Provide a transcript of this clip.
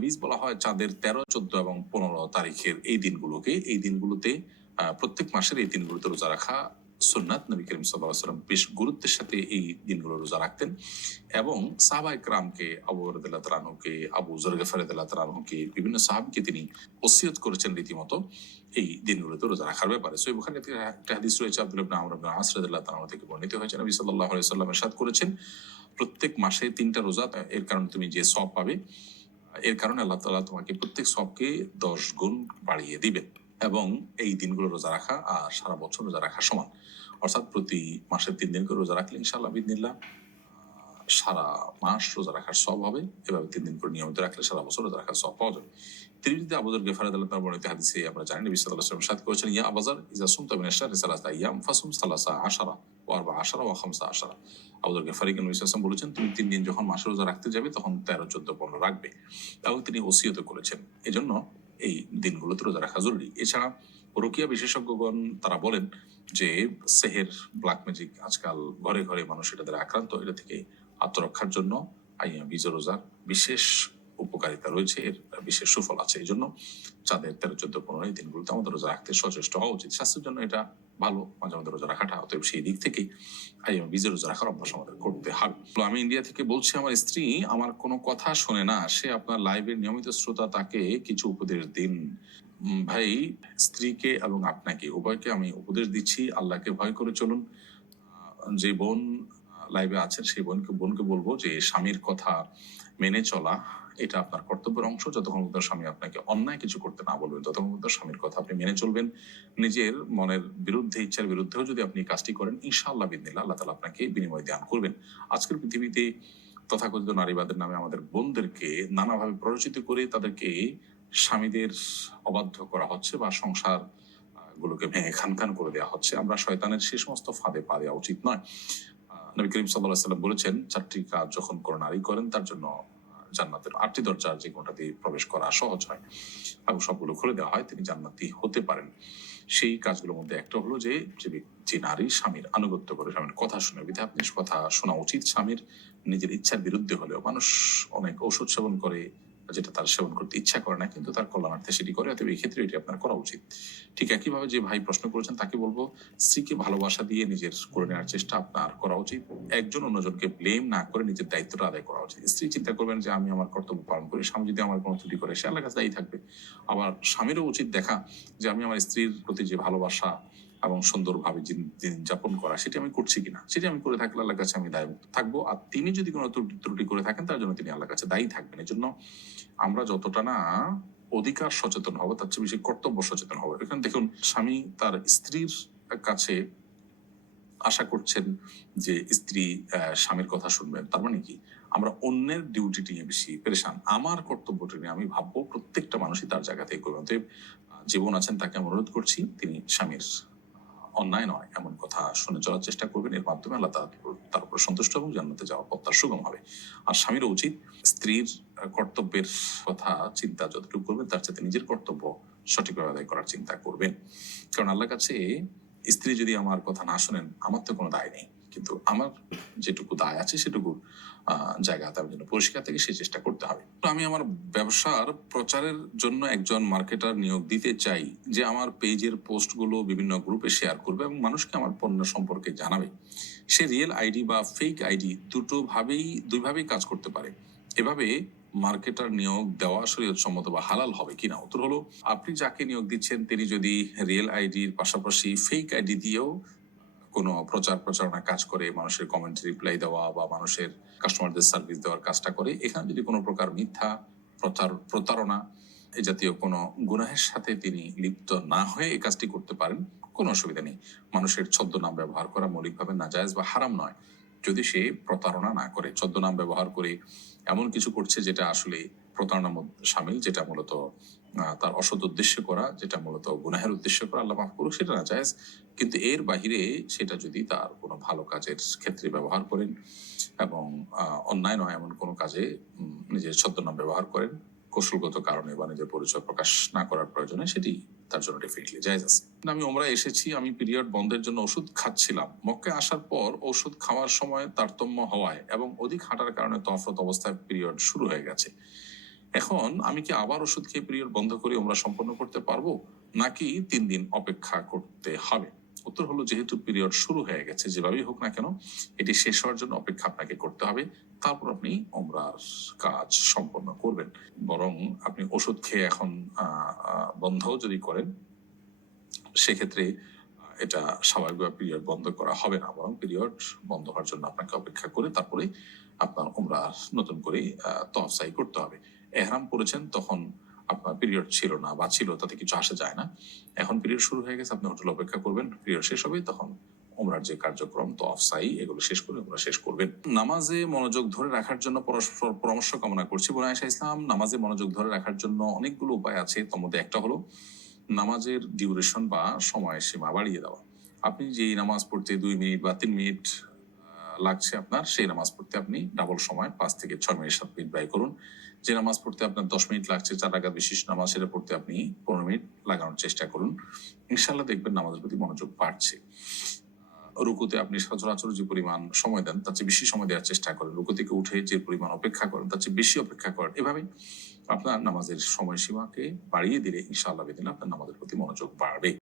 বীজ বলা হয় চাঁদের তেরো, চোদ্দ এবং পনেরো তারিখের এই দিনগুলোকে। এই দিনগুলোতে প্রত্যেক মাসের এই দিনগুলোতে রোজা রাখা সুন্নাত। নবী করিম সাল্লাহ সাল্লাম বেশ গুরুত্বের সাথে এই দিনগুলো রোজা রাখতেন। এবং সাহবা ইকরামকে আবু রদুল্লাহ তালানুকে আবু জরগফারদুল্লাহ তালানুকে বিভিন্ন সাহাবিকে তিনি ওসিয়ত করেছেন রীতিমতো এই দিনগুলোতে রোজা রাখার ব্যাপারে। সৈব খান একটা হাদিস রয়েছে আব্দুল আমর ইবনে আস রাদিয়াল্লাহু থেকে বর্ণিত হয়েছে। নবী সাল্লাল্লাহু আলাইহি সাল্লাম করেছেন, প্রত্যেক মাসে তিনটা রোজা, এর কারণে তুমি যে সব পাবে এর কারণে আল্লাহ তালা তোমাকে প্রত্যেক সবকে দশ গুণ বাড়িয়ে দিবেন এবং এই দিনগুলো রোজা রাখা আর সারা বছর রোজা রাখা সমান। অর্থাৎ প্রতি মাসের তিন দিন করে রোজা রাখলে ইনশাআল্লাহ বিদিনিল্লাহ সারা মাস রোজা রাখার সব হবে। এভাবে তিন দিন করে নিয়মিত রাখলে সারা বছর রোজা রাখার সব পাওয়া যাবে। তিরমিজিতে আবুদর গেফারাদ আল্লাহ তাআলা বর্ণিত হাদিসে আমরা জানি, নবী সাল্লাল্লাহু আলাইহি ওয়াসাল্লাম সাথ করেছেন, ইয়া আবাজার ইজা সুমতা মিন আশ-শাহরি সালাসা আইয়াম ফাসুম সালাসা আশারা ওয়া আরবা আশারা ওয়া খামসা আশারা। আবুদর গেফারিকে নবী ওয়াসাল্লাম বলেছেন, তুমি তিন দিন যখন মাসের রোজা রাখতে যাবে, তখন তেরো, চোদ্দ, পনেরো রাখবে। এবং তিনি ওসিয়ত করেছেন। এজন্য এই দিনগুলোতে রোজা রাখা জরুরি। এছাড়া রোকিয়া বিশেষজ্ঞগণ তারা বলেন যে, সেহের, ব্ল্যাক ম্যাজিক আজকাল ঘরে ঘরে মানুষ এটা দ্বারা আক্রান্ত। এটা থেকে আত্মরক্ষার জন্য আইয়া বীজ রোজার বিশেষ উপকারিতা রয়েছে, এর বিশেষ সুফল আছে। এই জন্য চাঁদের তেরো, চোদ্দ, পনেরো এই দিনগুলোতে আমাদের রোজা রাখতে সচেষ্ট হওয়া উচিত। স্বাস্থ্যের জন্য এটা ভালো, মাঝে মাঝে রোজা রাখাটা, অতএব সেই দিক থেকেই আইয়া বীজ, রোজা রাখার অভ্যাস আমাদের করতে হবে। আমি ইন্ডিয়া থেকে বলছি, আমার স্ত্রী আমার কোনো কথা শোনে না, সে আপনার লাইভের নিয়মিত শ্রোতা, তাকে কিছু উপদেশ দিন। ভাই, স্ত্রীকে এবং আপনাকে, উভয়কে আমি উপদেশ দিচ্ছি, আল্লাহকে ভয় করে চলুন। যে বোন লাইভে আছেন, সেই বোনকে বোনকে বলব যে স্বামীর কথা মেনে চলা। এটা আপনার কর্তব্যের অংশ। যতক্ষণ পর্যন্ত স্বামী আপনাকে অন্যায় কিছু করতে না বলবেন, ততক্ষণ পর্যন্ত স্বামীর কথা আপনি মেনে চলবেন। নিজের মনের বিরুদ্ধে, ইচ্ছার বিরুদ্ধেও যদি আপনি কাজটি করেন, ইনশাআল্লাহ বিদিনিল্লাহ আল্লাহ তালা আপনাকে বিনিময় দান করবেন। আজকের পৃথিবীতে তথাকথিত নারীবাদের নামে আমাদের বোনদেরকে নানাভাবে প্ররোচিত করে তাদেরকে স্বামীদের অবাধ্য করা হচ্ছে বা সংসার গুলোকে ভেঙে খান খান করে দেওয়া হচ্ছে। আমরা শয়তানের সে সমস্ত ফাঁদে পা দেওয়া উচিত নয়। নবী করিম সাল্লাহ সাল্লাম বলেছেন, চারটি কাজ যখন কোনো নারী করেন, তার জন্য জান্নাতের আটটি দরজা যে কোনটা দিয়ে প্রবেশ করা সহজ হয় এবং সবগুলো খুলে দেওয়া হয়, তিনি জান্নাতি হতে পারেন। সেই কাজগুলোর মধ্যে একটা হলো যে যে নারী স্বামীর আনুগত্য করে স্বামীর কথা শুনে বিধে কথা শোনা উচিত স্বামীর নিজের ইচ্ছার বিরুদ্ধে হলেও। মানুষ অনেক ঔষধ সেবন করে যেটা তার সেবন করতে ইচ্ছা করে না, কিন্তু তার কল্যাণার্থে সেটি করে, অতএব এই ক্ষেত্রে এটি আপনার করা উচিত। ঠিক একইভাবে যে ভাই প্রশ্ন করেছেন, তাকে বলব, স্ত্রীকে ভালোবাসা দিয়ে নিজের করে নেওয়ার চেষ্টা আপনার করা উচিত। একজন অন্যজনকে ব্লেম না করে নিজের দায়িত্বটা আদায় করা উচিত। স্ত্রী চিন্তা করবেন যে, আমি আমার কর্তব্য পালন করি, স্বামী যদি আমার কোনো ত্রুটি করে, সে আল্লাহ কাছে দায়ী থাকবে। আবার স্বামীরও উচিত দেখা যে, আমি আমার স্ত্রীর প্রতি যে ভালোবাসা এবং সুন্দরভাবে দিন- যাপন করা, সেটি আমি করছি কিনা, সেটি আমি করে থাকলে আল্লাহর কাছে আমি দায়মুক্ত থাকব। আর তিনি যদি কোনো ত্রুটি ত্রুটি করে থাকেন, তার জন্য তিনি আল্লাহর কাছে দায়ী থাকবেন। এই জন্য আমরা যতটা না অধিকার সচেতন হব, তার চেয়ে বেশি কর্তব্য সচেতন হব। এখানে দেখুন, স্বামী তার স্ত্রীর কাছে আশা করছেন যে স্ত্রী স্বামীর কথা শুনবেন। তার মানে কি? আমরা অন্যের ডিউটি নিয়ে বেশি পেরেশান। আমার কর্তব্যটি নিয়ে আমি ভাববো, প্রত্যেকটা মানুষই তার জায়গা থেকে করবেন অতএব জীবন আছেন তাকে অনুরোধ করছি, তিনি স্বামীর অন্যায় নয়, এমন কথা শুনে চলার চেষ্টা করবেন। এর মাধ্যমে আল্লাহ তার উপর- সন্তুষ্ট এবং জান্নাতে যাওয়া পথ তার সুগম হবে। আর স্বামীরও উচিত স্ত্রীর কর্তব্যের কথা, চিন্তা যতটুকু করবেন, তার সাথে নিজের কর্তব্য সঠিকভাবে আদায় করার চিন্তা করবেন। কারণ আল্লাহ কাছে স্ত্রী যদি আমার কথা না শোনেন, আমার তো কোনো দায় নেই। কিন্তু আমার যেটুকু দায় আছে, সেটুকু জায়গা তার জন্য পরিষ্কার থেকে সেই চেষ্টা করতে হবে। তো আমি আমার ব্যবসার প্রচারের জন্য একজন মার্কেটার নিয়োগ দিতে চাই যে আমার পেজের পোস্টগুলো বিভিন্ন গ্রুপে শেয়ার করবে এবং মানুষকে আমার পণ্য সম্পর্কে জানাবে। সে রিয়েল আইডি বা ফেক আইডি দুটো ভাবেই দুইভাবেই কাজ করতে পারে। এভাবে মার্কেটার নিয়োগ দেওয়া শরীয়ত সম্মত বা হালাল হবে কিনা? উত্তর হলো, আপনি যাকে নিয়োগ দিচ্ছেন, তিনি যদি রিয়েল আইডির পাশাপাশি ফেক আইডি দিয়েও কোনো প্রচার প্রচারণা কাজ করে, মানুষের কমেন্ট রিপ্লাই দেওয়া বা মানুষের কাস্টমারদের সার্ভিস দেওয়ার কাজটা করে, এখানে যদি কোনো প্রকার মিথ্যা প্রচার, প্রতারণা এই জাতীয় কোনো গুনাহের সাথে তিনি লিপ্ত না হয়ে এই কাজটি করতে পারেন, কোনো অসুবিধা নেই। মানুষের ছদ্মনাম ব্যবহার করা মৌলিকভাবে নাজায়জ বা হারাম নয়। যদি সে প্রতারণা না করে, ছদ্মনাম ব্যবহার করে এমন কিছু করছে যেটা আসলে প্রতারণার সামিল, যেটা মূলত তার অসৎ উদ্দেশ্যে করা, যেটা মূলত গুনাহের উদ্দেশ্যে করা, আল্লাহ মাফ করুক, সেটা না জায়েজ। কিন্তু এর বাহিরে সেটা যদি তার কোনো ভালো কাজের ক্ষেত্রে ব্যবহার করেন এবং অন্যায় নয় এমন কোনো কাজে নিজের ছদ্মনাম ব্যবহার করেন, কৌশলগত কারণে বা নিজের পরিচয় প্রকাশ না করার প্রয়োজনে, সেটি তার জন্য ডেফিনেটলি জায়েজ আছে। আমি ওমরা এসেছি, আমি পিরিয়ড বন্ধের জন্য ওষুধ খাচ্ছিলাম। মক্কে আসার পর ওষুধ খাওয়ার সময় তারতম্য হওয়ায় এবং অধিক হাঁটার কারণে তফরত অবস্থায় পিরিয়ড শুরু হয়ে গেছে। এখন আমি কি আবার ওষুধ খেয়ে পিরিয়ড বন্ধ করে আমরা সম্পন্ন করতে পারব? নাকি তিন দিন অপেক্ষা করতে হবে? উত্তর হলো যেহেতু পিরিয়ড শুরু হয়ে গেছে যেভাবেই হোক না কেন এটি শেষ হওয়ার জন্য অপেক্ষা আপনাকে করতে হবে। তারপর আপনি ওমরার কাজ সম্পন্ন করবেন। বরং আপনি ওষুধ খেয়ে এখন আহ, যদি করেন সেক্ষেত্রে এটা স্বাভাবিকভাবে পিরিয়ড বন্ধ করা হবে না। বরং পিরিয়ড বন্ধ হওয়ার জন্য আপনাকে অপেক্ষা করে তারপরে আপনার ওমরা নতুন করে তফসাই করতে হবে। এহরাম করেছেন, তখন আপনার পিরিয়ড ছিল না বা ছিল, তাতে কিছু আসা যায় না। এখন পিরিয়ড শুরু হয়ে গেছে, আপনি হোটেল অপেক্ষা করবেন পিরিয়ড শেষ হবে, তখন ওমরার যে কার্যক্রম তো অফসাই এগুলো শেষ করে ওমরা শেষ করবেন। নামাজে মনোযোগ ধরে রাখার জন্য পরস্পর পরামর্শ কামনা করছি বোনায়শা ইসলাম। নামাজে মনোযোগ ধরে রাখার জন্য অনেকগুলো উপায় আছে, তার মধ্যে একটা হলো নামাজের ডিউরেশন বা সময় সীমা বাড়িয়ে দেওয়া। আপনি যে নামাজ পড়তে দুই মিনিট বা তিন মিনিট লাগছে আপনার, সেই নামাজ পড়তে আপনি ডাবল সময়, পাঁচ থেকে ছয় মিনিট, সাত মিনিট ব্যয় করুন। যে নামাজ পড়তে আপনার দশ মিনিট লাগছে, চার রাকাত বিশেষ নামাজ, সেটা পড়তে আপনি পনেরো মিনিট লাগানোর চেষ্টা করুন। ইনশাল্লাহ দেখবেন নামাজের প্রতি মনোযোগ বাড়ছে। রুকুতে আপনি সচরাচর যে পরিমাণ সময় দেন, তার চেয়ে বেশি সময় দেওয়ার চেষ্টা করেন। রুকু থেকে উঠে যে পরিমাণ অপেক্ষা করেন, তার চেয়ে বেশি অপেক্ষা করেন। এভাবে আপনার নামাজের সময়সীমাকে বাড়িয়ে দিলে ইনশাআল্লাহ বেদিন আপনার নামাজের প্রতি মনোযোগ বাড়বে।